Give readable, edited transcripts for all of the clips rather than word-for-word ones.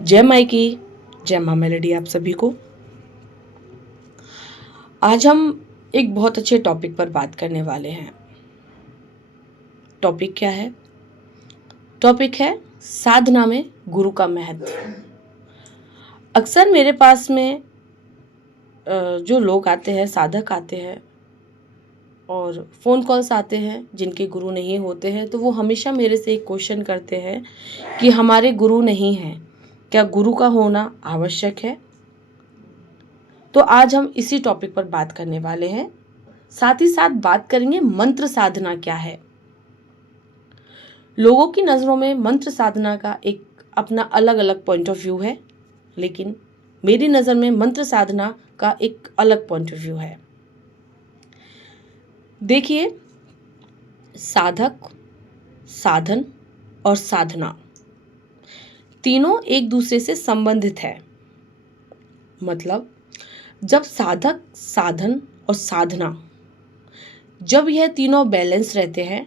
जय माई की, जय माँ मेलेडी आप सभी को। आज हम एक बहुत अच्छे टॉपिक पर बात करने वाले हैं। टॉपिक क्या है? टॉपिक है साधना में गुरु का महत्व। अक्सर मेरे पास में जो लोग आते हैं, साधक आते हैं और फ़ोन कॉल्स आते हैं जिनके गुरु नहीं होते हैं, तो वो हमेशा मेरे से एक क्वेश्चन करते हैं कि हमारे गुरु नहीं हैं, क्या गुरु का होना आवश्यक है? तो आज हम इसी टॉपिक पर बात करने वाले हैं। साथ ही साथ बात करेंगे मंत्र साधना क्या है। लोगों की नज़रों में मंत्र साधना का एक अपना अलग अलग पॉइंट ऑफ व्यू है, लेकिन मेरी नज़र में मंत्र साधना का एक अलग पॉइंट ऑफ व्यू है। देखिए, साधक, साधन और साधना तीनों एक दूसरे से संबंधित है। मतलब जब साधक, साधन और साधना, जब यह तीनों बैलेंस रहते हैं,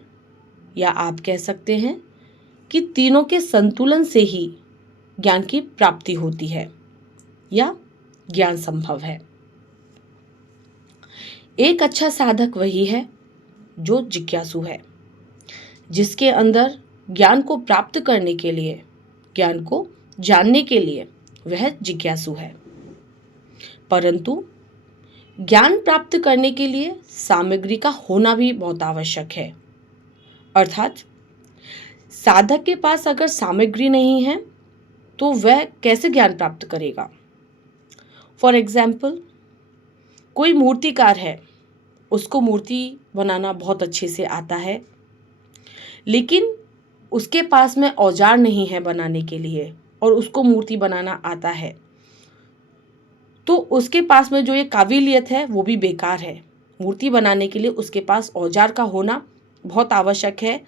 या आप कह सकते हैं कि तीनों के संतुलन से ही ज्ञान की प्राप्ति होती है या ज्ञान संभव है। एक अच्छा साधक वही है जो जिज्ञासु है, जिसके अंदर ज्ञान को प्राप्त करने के लिए, ज्ञान को जानने के लिए वह जिज्ञासु है। परंतु ज्ञान प्राप्त करने के लिए सामग्री का होना भी बहुत आवश्यक है। अर्थात साधक के पास अगर सामग्री नहीं है तो वह कैसे ज्ञान प्राप्त करेगा। फॉर एग्जाम्पल, कोई मूर्तिकार है, उसको मूर्ति बनाना बहुत अच्छे से आता है, लेकिन उसके पास में औजार नहीं है बनाने के लिए और उसको मूर्ति बनाना आता है, तो उसके पास में जो ये काबिलियत है वो भी बेकार है। मूर्ति बनाने के लिए उसके पास औजार का होना बहुत आवश्यक है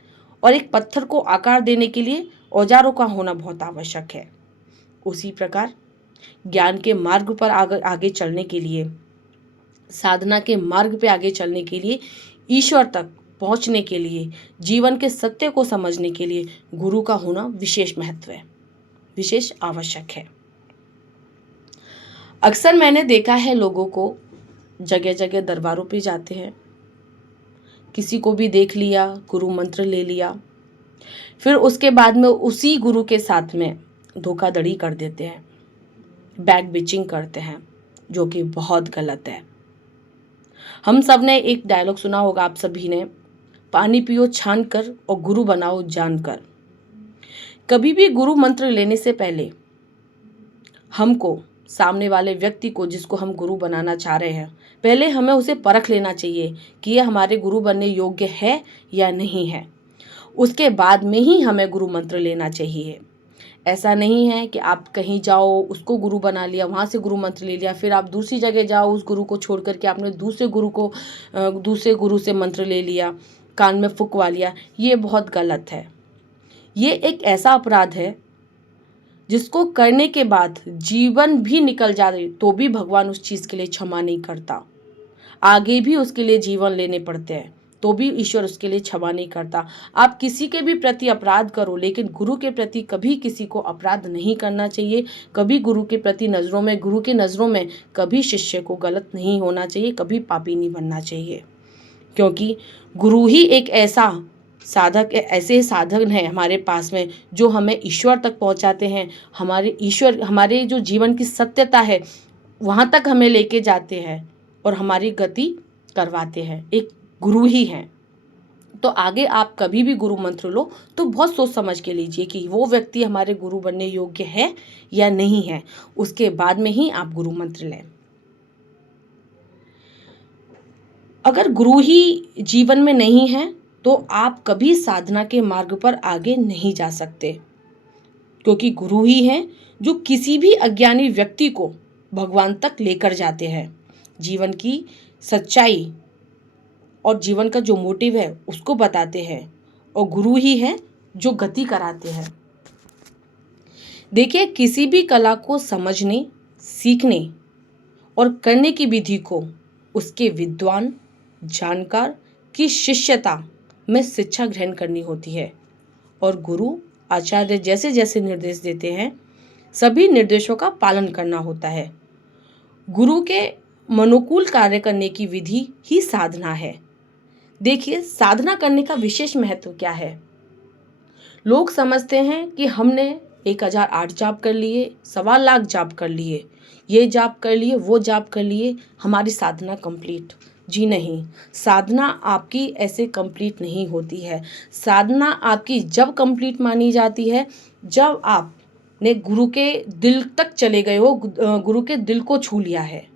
और एक पत्थर को आकार देने के लिए औजारों का होना बहुत आवश्यक है। उसी प्रकार ज्ञान के मार्ग पर आगे चलने के लिए, साधना के मार्ग पे आगे चलने के लिए, ईश्वर तक पहुंचने के लिए, जीवन के सत्य को समझने के लिए गुरु का होना विशेष महत्व है, विशेष आवश्यक है। अक्सर मैंने देखा है लोगों को जगह जगह दरबारों पे जाते हैं, किसी को भी देख लिया, गुरु मंत्र ले लिया, फिर उसके बाद में उसी गुरु के साथ में धोखाधड़ी कर देते हैं, बैक बिचिंग करते हैं, जो कि बहुत गलत है। हम सब ने एक डायलॉग सुना होगा, आप सभी ने, पानी पियो छान कर और गुरु बनाओ जान कर। कभी भी गुरु मंत्र लेने से पहले हमको, सामने वाले व्यक्ति को जिसको हम गुरु बनाना चाह रहे हैं, पहले हमें उसे परख लेना चाहिए कि यह हमारे गुरु बनने योग्य है या नहीं है। उसके बाद में ही हमें गुरु मंत्र लेना चाहिए। ऐसा नहीं है कि आप कहीं जाओ, उसको गुरु बना लिया, वहाँ से गुरु मंत्र ले लिया, फिर आप दूसरी जगह जाओ, उस गुरु को छोड़ करके आपने दूसरे गुरु से मंत्र ले लिया, कान में फुकवा लिया। ये बहुत गलत है। ये एक ऐसा अपराध है जिसको करने के बाद जीवन भी निकल जाए तो भी भगवान उस चीज़ के लिए क्षमा नहीं करता। आगे भी उसके लिए जीवन लेने पड़ते हैं तो भी ईश्वर उसके लिए क्षमा नहीं करता। आप किसी के भी प्रति अपराध करो, लेकिन गुरु के प्रति कभी किसी को अपराध नहीं करना चाहिए। कभी गुरु के प्रति नज़रों में, गुरु की नज़रों में कभी शिष्य को गलत नहीं होना चाहिए, कभी पापी नहीं बनना चाहिए। क्योंकि गुरु ही एक ऐसा साधक, ऐसे साधन है हमारे पास में जो हमें ईश्वर तक पहुंचाते हैं। हमारे जो जीवन की सत्यता है वहाँ तक हमें लेके जाते हैं और हमारी गति करवाते हैं, एक गुरु ही हैं। तो आगे आप कभी भी गुरु मंत्र लो तो बहुत सोच समझ के लीजिए कि वो व्यक्ति हमारे गुरु बनने योग्य है या नहीं है, उसके बाद में ही आप गुरु मंत्र लें। अगर गुरु ही जीवन में नहीं है तो आप कभी साधना के मार्ग पर आगे नहीं जा सकते, क्योंकि गुरु ही हैं जो किसी भी अज्ञानी व्यक्ति को भगवान तक लेकर जाते हैं। जीवन की सच्चाई और जीवन का जो मोटिव है उसको बताते हैं, और गुरु ही हैं जो गति कराते हैं। देखिए, किसी भी कला को समझने, सीखने और करने की विधि को उसके विद्वान, जानकार की शिष्यता में शिक्षा ग्रहण करनी होती है, और गुरु, आचार्य जैसे जैसे निर्देश देते हैं, सभी निर्देशों का पालन करना होता है। गुरु के मनोकूल कार्य करने की विधि ही साधना है। देखिए, साधना करने का विशेष महत्व क्या है। लोग समझते हैं कि हमने 1008 जाप कर लिए, 1.25 लाख जाप कर लिए, ये जाप कर लिए, वो जाप कर लिए, हमारी साधना कंप्लीट। जी नहीं, साधना आपकी ऐसे कंप्लीट नहीं होती है। साधना आपकी जब कंप्लीट मानी जाती है जब आपने गुरु के दिल तक चले गए हो, गुरु के दिल को छू लिया है।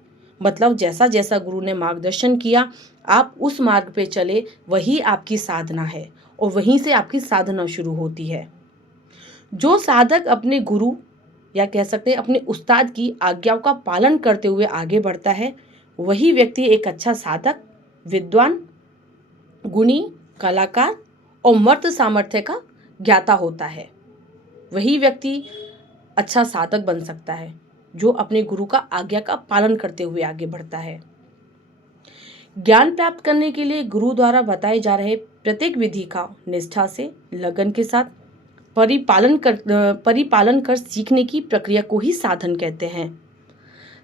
मतलब जैसा जैसा गुरु ने मार्गदर्शन किया आप उस मार्ग पे चले, वही आपकी साधना है और वहीं से आपकी साधना शुरू होती है। जो साधक अपने गुरु या कह सकते हैं अपने उस्ताद की आज्ञाओं का पालन करते हुए आगे बढ़ता है, वही व्यक्ति एक अच्छा साधक, विद्वान, गुणी, कलाकार और मर्त सामर्थ्य का ज्ञाता होता है। वही व्यक्ति अच्छा साधक बन सकता है जो अपने गुरु का आज्ञा का पालन करते हुए आगे बढ़ता है। ज्ञान प्राप्त करने के लिए गुरु द्वारा बताए जा रहे प्रत्येक विधि का निष्ठा से, लगन के साथ परिपालन कर सीखने की प्रक्रिया को ही साधन कहते हैं।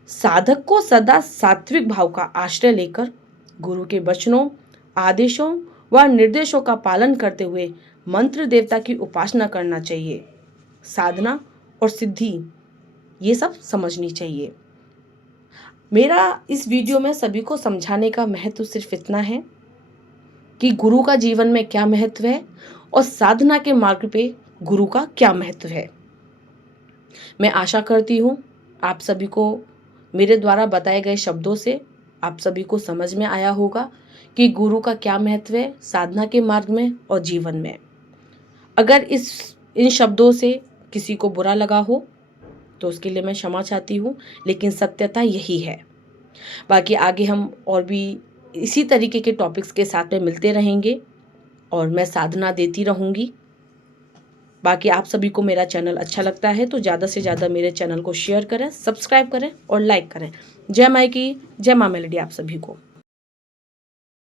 साधक को सदा सात्विक भाव का आश्रय लेकर गुरु के वचनों, आदेशों व निर्देशों का पालन करते हुए मंत्र देवता की उपासना करना चाहिए। साधना और सिद्धि ये सब समझनी चाहिए। मेरा इस वीडियो में सभी को समझाने का महत्व सिर्फ इतना है कि गुरु का जीवन में क्या महत्व है और साधना के मार्ग पे गुरु का क्या महत्व है। मैं आशा करती हूँ आप सभी को मेरे द्वारा बताए गए शब्दों से आप सभी को समझ में आया होगा कि गुरु का क्या महत्व है साधना के मार्ग में और जीवन में। अगर इन शब्दों से किसी को बुरा लगा हो तो उसके लिए मैं क्षमा चाहती हूँ, लेकिन सत्यता यही है। बाकी आगे हम और भी इसी तरीके के टॉपिक्स के साथ में मिलते रहेंगे और मैं साधना देती रहूँगी। बाकी आप सभी को मेरा चैनल अच्छा लगता है तो ज़्यादा से ज़्यादा मेरे चैनल को शेयर करें, सब्सक्राइब करें और लाइक करें। जय माई की, जय माँ मेलोडी आप सभी को।